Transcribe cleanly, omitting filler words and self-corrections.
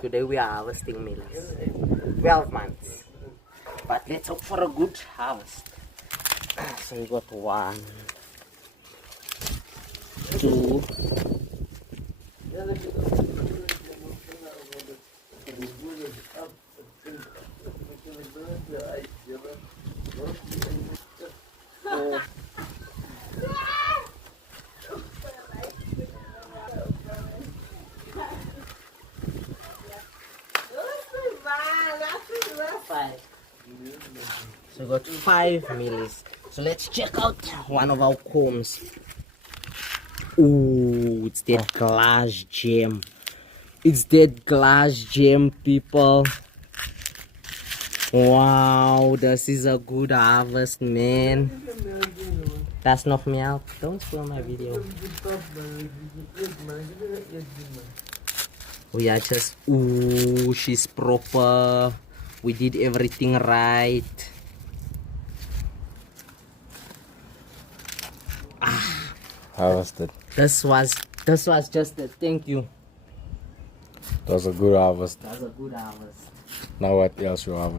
Today we are harvesting maize. 12 months. But let's hope for a good harvest. So we got 1, 2, 4. So we got 5 maize. So let's check out one of our combs. Ooh, it's that glass gem. It's that glass gem, people. Wow, this is a good harvest, man. That's not me out. Don't spoil my video. We are just, ooh, she's proper. We did everything right. Harvested. This was just a thank you. That was a good harvest. That was a good harvest. Now what else you have?